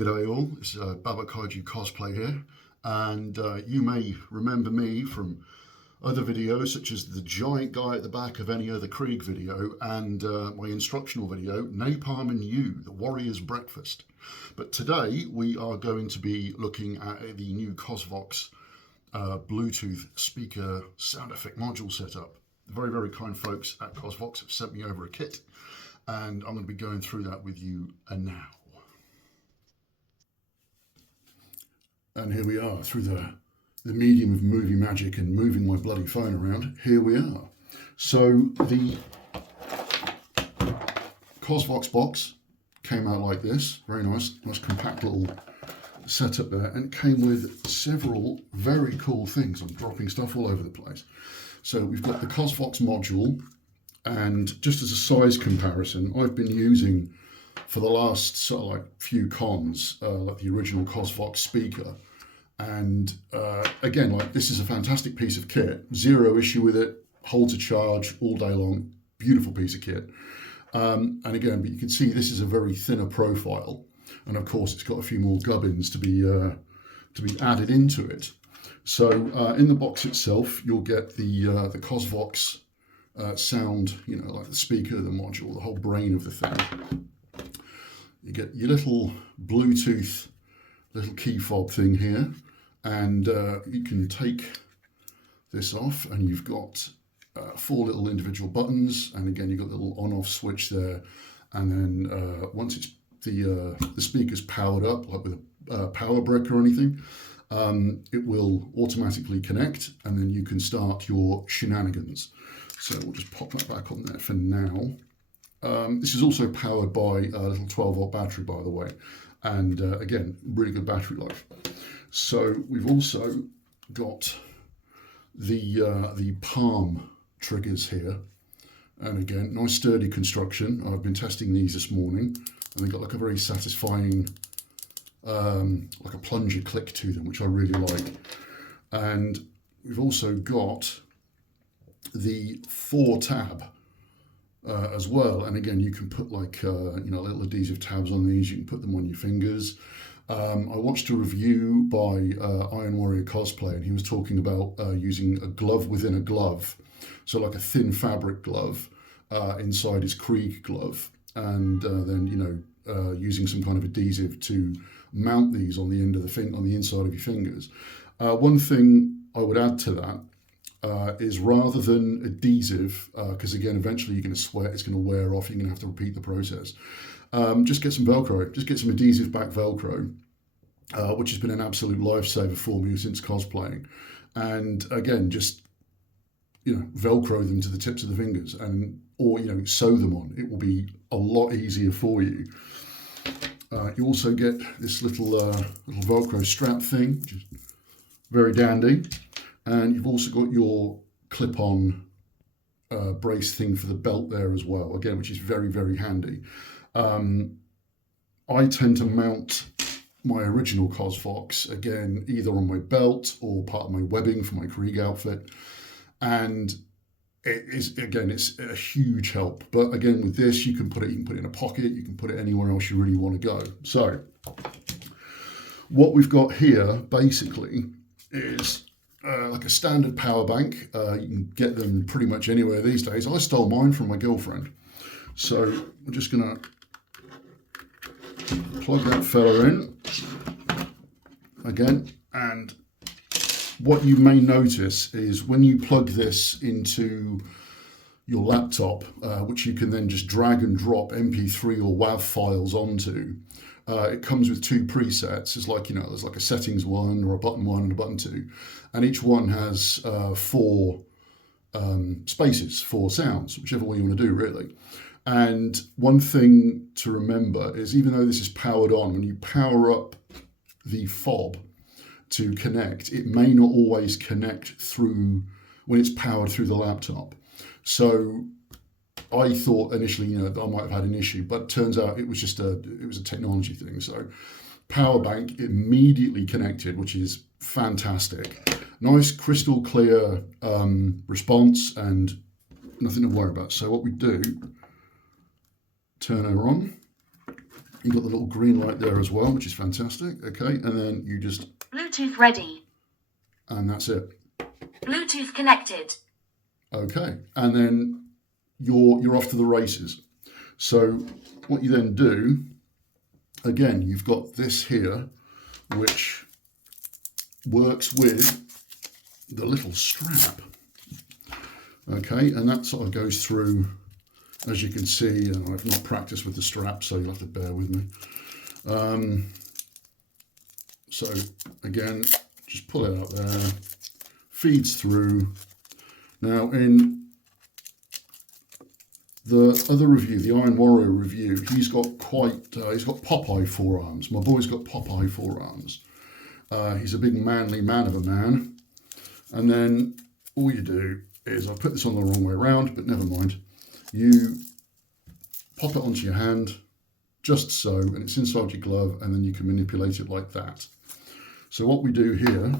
G'day all, it's Baba Kaiju Cosplay here, and you may remember me from other videos such as the giant guy at the back of any other Krieg video and my instructional video, Napalm and You, the Warrior's Breakfast. But today we are going to be looking at the new Cosvox Bluetooth speaker sound effect module setup. The very kind folks at Cosvox have sent me over a kit, and I'm going to be going through that with you now. And here we are, through the medium of movie magic and moving my bloody phone around, here we are. So the Cosvox box came out like this, very nice compact little setup there, and came with several very cool things. I'm dropping stuff all over the place. So we've got the Cosvox module, and just as a size comparison, I've been using for the last sort of like few cons, like the original Cosvox speaker. And again, like this is a fantastic piece of kit, zero issue with it, holds a charge all day long, beautiful piece of kit. And again, but you can see this is a very thinner profile. And of course it's got a few more gubbins to be added into it. So in the box itself, you'll get the Cosvox sound, you know, like the speaker, the module, the whole brain of the thing. You get your little Bluetooth little key fob thing here, and you can take this off, and you've got 4 little individual buttons, and again you've got the little on-off switch there, and then once it's the speaker's powered up, like with a power brick or anything, it will automatically connect, and then you can start your shenanigans. So we'll just pop that back on there for now. This is also powered by a little 12-volt battery, by the way, and again, really good battery life. So we've also got the palm triggers here, and again, nice sturdy construction. I've been testing these this morning, and they've got like a very satisfying, like a plunger click to them, which I really like. And we've also got the 4-tab. As well, and again you can put like you know, little adhesive tabs on these. You can put them on your fingers. I watched a review by Iron Warrior Cosplay, and he was talking about using a glove within a glove, so like a thin fabric glove inside his Krieg glove, and then you know, using some kind of adhesive to mount these on the end of the on the inside of your fingers. One thing I would add to that is, rather than adhesive, because again, eventually you're going to sweat, it's going to wear off, you're going to have to repeat the process. Just get some Velcro, just get some adhesive back Velcro, which has been an absolute lifesaver for me since cosplaying. And again, just, you know, Velcro them to the tips of the fingers, and or, you know, sew them on. It will be a lot easier for you. You also get this little Velcro strap thing, which is very dandy. And you've also got your clip-on brace thing for the belt there as well, again, which is very handy. I tend to mount my original Cosvox, again, either on my belt or part of my webbing for my Krieg outfit. And it is, again, it's a huge help. But again, with this, you can put it in a pocket, you can put it anywhere else you really want to go. So what we've got here basically is like a standard power bank. You can get them pretty much anywhere these days. I stole mine from my girlfriend. So we're just gonna plug that fella in again. And what you may notice is when you plug this into your laptop, which you can then just drag and drop MP3 or WAV files onto, it comes with 2 presets. It's like, you know, there's like a settings one or a button 1 and a button 2, and each one has 4 spaces, 4 sounds, whichever way you want to do really. And one thing to remember is, even though this is powered on, when you power up the fob to connect, it may not always connect through when it's powered through the laptop. So I thought initially, you know, that I might have had an issue, but it turns out it was just a technology thing. So power bank immediately connected, which is fantastic. Nice crystal clear response, and nothing to worry about. So what we do, turn her on, You've got the little green light there as well, which is fantastic. Okay, and then you just... Bluetooth ready. And that's it. Bluetooth connected. Okay, and then you're off to the races. So what you then do, again, you've got this here, which works with the little strap. Okay, and that sort of goes through, as you can see, and I've not practiced with the strap, so you'll have to bear with me. So again, just pull it out there, feeds through. Now in the other review, the Iron Warrior review, he's got he's got Popeye forearms. My boy's got Popeye forearms. He's a big manly man of a man. And then all you do is, I put this on the wrong way around, but never mind. You pop it onto your hand, just so, and it's inside your glove, and then you can manipulate it like that. So what we do here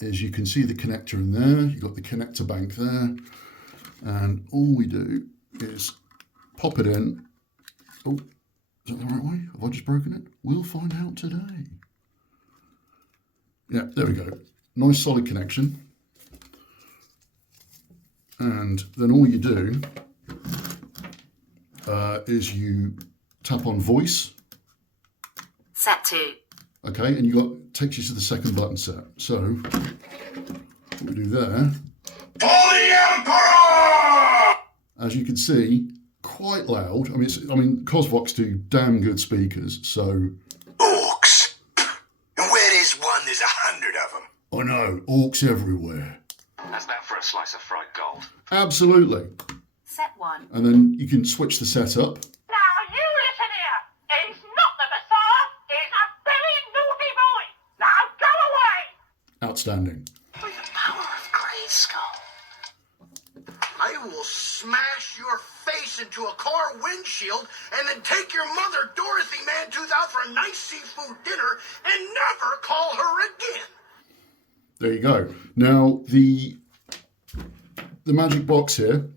is, you can see the connector in there, you've got the connector bank there, and all we do is pop it in. Oh, is that the right way? Have I just broken it? We'll find out today. Yeah, there we go. Nice solid connection. And then all you do is you tap on voice. Set to. Okay, and takes you to the second button set. So what we do there, For the Emperor! as you can see, quite loud. I mean, Cosvox do damn good speakers, so. Orcs. And where there's one, there's 100 of them. I know, orcs everywhere. How's that for a slice of fried gold? Absolutely. Set 1. And then you can switch the setup. Now you listen here. He's not the Messiah. He's a very naughty boy. Now go away. Outstanding. With the power of Grayskull. I will smash your face into a car windshield and then take your mother, Dorothy Mantooth, out for a nice seafood dinner and never call her again. There you go. Now, the magic box here,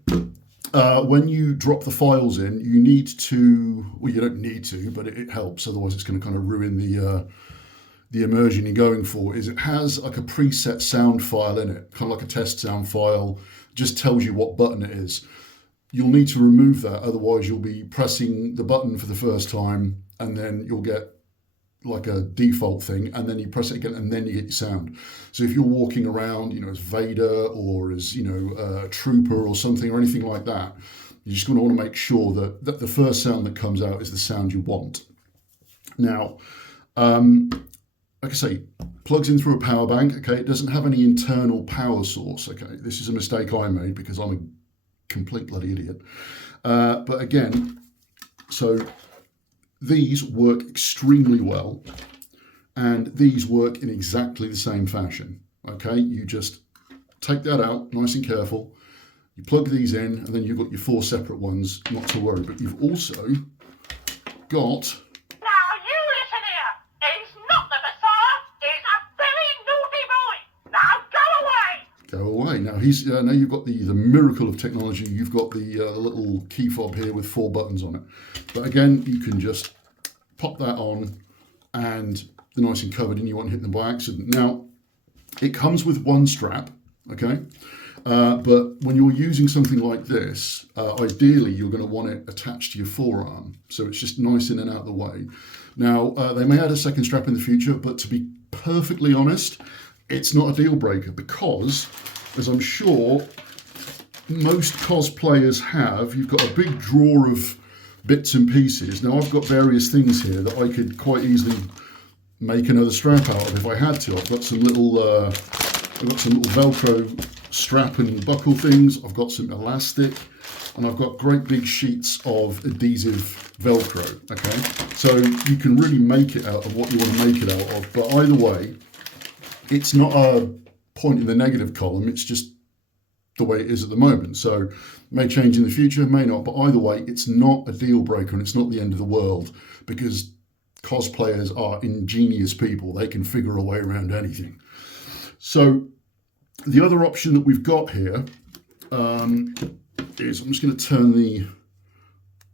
when you drop the files in, you need to, well, you don't need to, but it helps, otherwise it's going to kind of ruin the immersion you're going for, is it has like a preset sound file in it, kind of like a test sound file, just tells you what button it is. You'll need to remove that, otherwise you'll be pressing the button for the first time, and then you'll get like a default thing, and then you press it again, and then you get your sound. So if you're walking around, as Vader or as, a trooper or something or anything like that, you're just going to want to make sure that the first sound that comes out is the sound you want. Now, like I say, plugs in through a power bank. Okay, it doesn't have any internal power source. Okay, this is a mistake I made because I'm a complete bloody idiot. But again, so these work extremely well, and these work in exactly the same fashion. Okay, you just take that out, nice and careful. You plug these in, and then you've got your 4 separate ones, not to worry. But you've also got... Now you listen here. He's not the Messiah. He's a very naughty boy. Now go away. Go away. Now now you've got the miracle of technology. You've got the little key fob here with 4 buttons on it. But again, you can just pop that on, and they're nice and covered, and you won't hit them by accident. Now, it comes with 1 strap, okay? But when you're using something like this, ideally you're going to want it attached to your forearm, so it's just nice in and out of the way. Now, they may add a second strap in the future, but to be perfectly honest, it's not a deal breaker, because, as I'm sure most cosplayers have, you've got a big drawer of bits and pieces. Now, I've got various things here that I could quite easily make another strap out of if I had to. I've got some little Velcro strap and buckle things. I've got some elastic, and I've got great big sheets of adhesive Velcro. Okay, so you can really make it out of what you want to make it out of. But either way, it's not a point in the negative column. It's just the way it is at the moment. So may change in the future, may not, but either way, it's not a deal breaker, and it's not the end of the world, because cosplayers are ingenious people. They can figure a way around anything. So the other option that we've got here is, I'm just going to turn the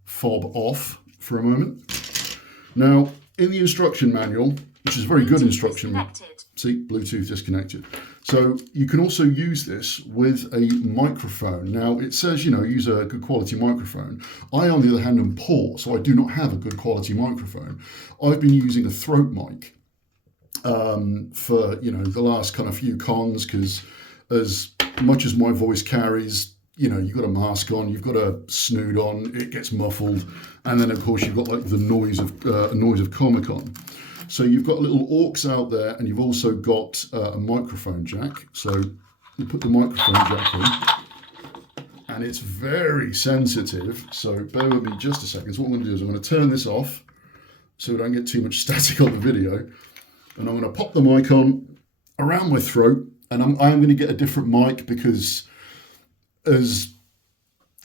fob off for a moment. Now, in the instruction manual, which is a very good instruction manual, Disconnected. see, Bluetooth disconnected. So you can also use this with a microphone. Now it says, you know, use a good quality microphone. I, on the other hand, am poor, so I do not have a good quality microphone. I've been using a throat mic for, you know, the last kind of few cons, because as much as my voice carries, you know, you've got a mask on, you've got a snood on, it gets muffled, and then of course you've got like the noise of Comic-Con. So you've got little AUX out there, and you've also got a microphone jack. So you put the microphone jack in, and it's very sensitive. So bear with me just a second. So what I'm going to do is I'm going to turn this off so I don't get too much static on the video. And I'm going to pop the mic on around my throat, and I'm going to get a different mic, because as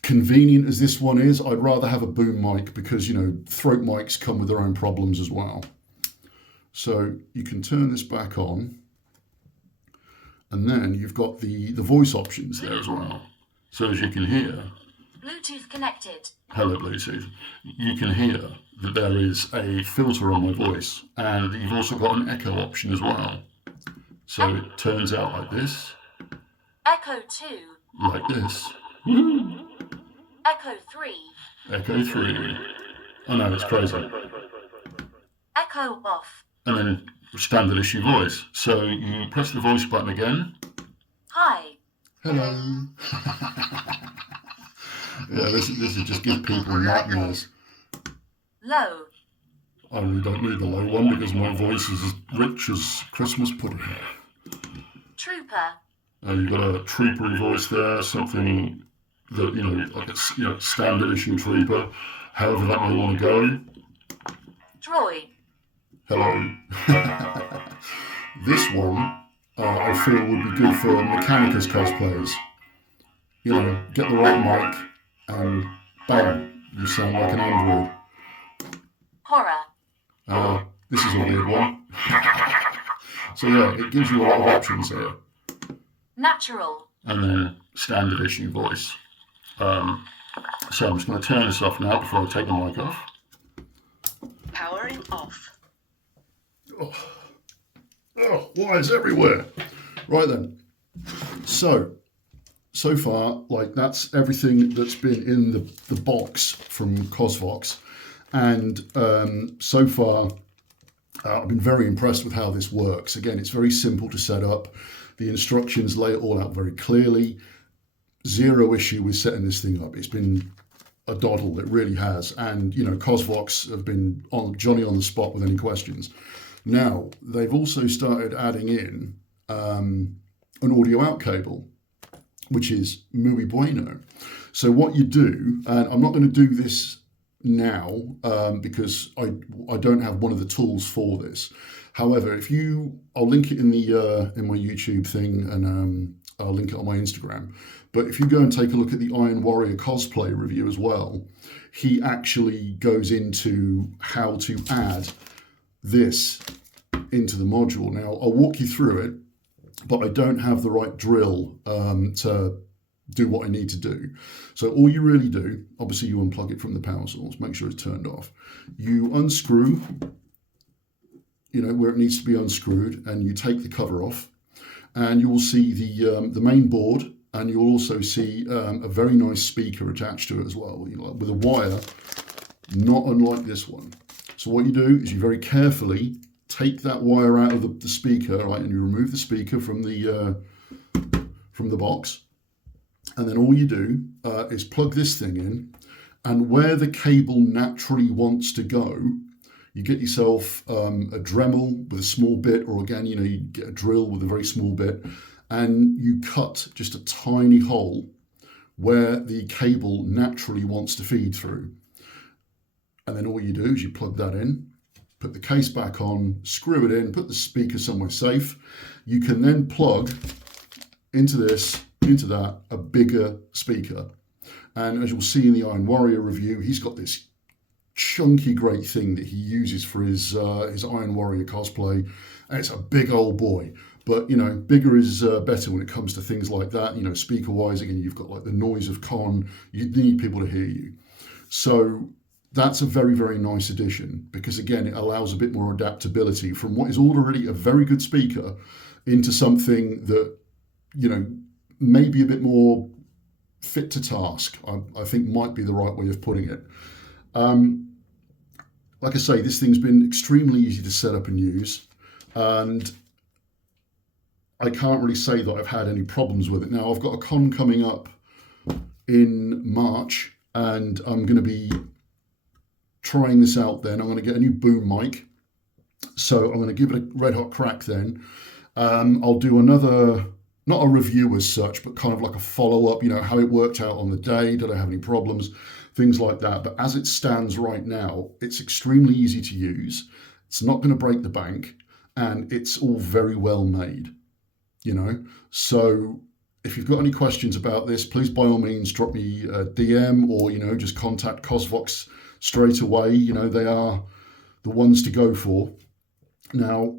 convenient as this one is, I'd rather have a boom mic, because, you know, throat mics come with their own problems as well. So you can turn this back on, and then you've got the voice options there as well. So as you can hear, Bluetooth connected. hello Bluetooth, you can hear that there is a filter on my voice, and you've also got an echo option as well. So it turns out like this, Echo 2. like this, Echo 3. echo 3. I know, it's crazy. Echo off. And then standard issue voice. So you press the voice button again. High. Hello. Yeah, this is just give people nightmares. Low. I really don't need the low one, because my voice is as rich as Christmas pudding. Trooper. You've got a troopery voice there, something that, you know, like a standard issue trooper, however that may want to go. Droid. Hello. This one, I feel would be good for Mechanicus cosplayers. You know, get the right mic, and bang, you sound like an android. Horror. This is a weird one. So yeah, it gives you a lot of options here. Natural. And then standard issue voice. So I'm just going to turn this off now before I take the mic off. Powering off. Oh, wires everywhere. Right then. So far, like, that's everything that's been in the box from Cosvox. And so far, I've been very impressed with how this works. Again, it's very simple to set up. The instructions lay it all out very clearly. Zero issue with setting this thing up. It's been a doddle, it really has. And, you know, Cosvox have been on Johnny on the spot with any questions. Now, they've also started adding in an audio out cable, which is muy bueno. So what you do, and I'm not going to do this now because I don't have one of the tools for this. However, I'll link it in my YouTube thing, and I'll link it on my Instagram. But if you go and take a look at the Iron Warrior cosplay review as well, he actually goes into how to add this into the module. Now, I'll walk you through it, but I don't have the right drill to do what I need to do. So all you really do, obviously you unplug it from the power source, make sure it's turned off. You unscrew, you know, where it needs to be unscrewed, and you take the cover off, and you will see the main board, and you'll also see a very nice speaker attached to it as well, with a wire, not unlike this one. So what you do is you very carefully take that wire out of the speaker, right, and you remove the speaker from the box, and then all you do is plug this thing in, and where the cable naturally wants to go, you get yourself a Dremel with a small bit, or again, you know, you get a drill with a very small bit, and you cut just a tiny hole where the cable naturally wants to feed through. And then all you do is you plug that in, put the case back on, screw it in, put the speaker somewhere safe. You can then plug into that, a bigger speaker. And as you'll see in the Iron Warrior review, he's got this chunky great thing that he uses for his Iron Warrior cosplay. And it's a big old boy. But, you know, bigger is better when it comes to things like that. You know, speaker-wise, again, you've got like the noise of con. You need people to hear you. So that's a very, very nice addition, because again, it allows a bit more adaptability from what is already a very good speaker into something that, you know, maybe a bit more fit to task, I think might be the right way of putting it. Like I say, this thing's been extremely easy to set up and use, and I can't really say that I've had any problems with it. Now, I've got a con coming up in March, and I'm going to be trying this out then. I'm going to get a new boom mic, so I'm going to give it a red hot crack then. I'll do another, not a review as such, but kind of like a follow-up, you know, how it worked out on the day, did I have any problems, things like that. But as it stands right now, it's extremely easy to use. It's not going to break the bank, and it's all very well made, you know. So if you've got any questions about this, please by all means drop me a DM, or, you know, just contact Cosvox straight away. You know, they are the ones to go for. Now,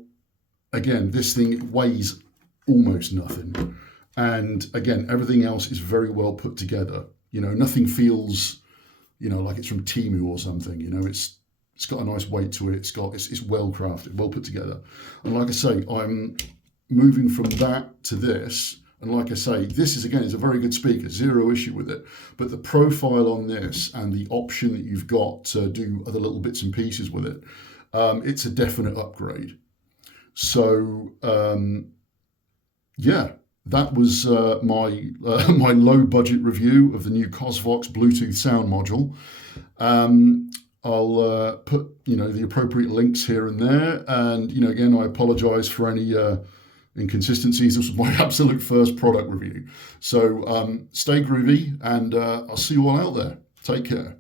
again, this thing weighs almost nothing, and again, everything else is very well put together. You know, nothing feels, you know, like it's from Temu or something. You know, it's got a nice weight to it. It's well crafted, well put together. And like I say, I'm moving from that to this. And like I say, this is, again, it's a very good speaker, zero issue with it. But the profile on this and the option that you've got to do other little bits and pieces with it, it's a definite upgrade. So, yeah, that was my my low budget review of the new Cosvox Bluetooth sound module. I'll put, you know, the appropriate links here and there. And, you know, again, I apologize for any inconsistencies. This was my absolute first product review. So stay groovy, and I'll see you all out there. Take care.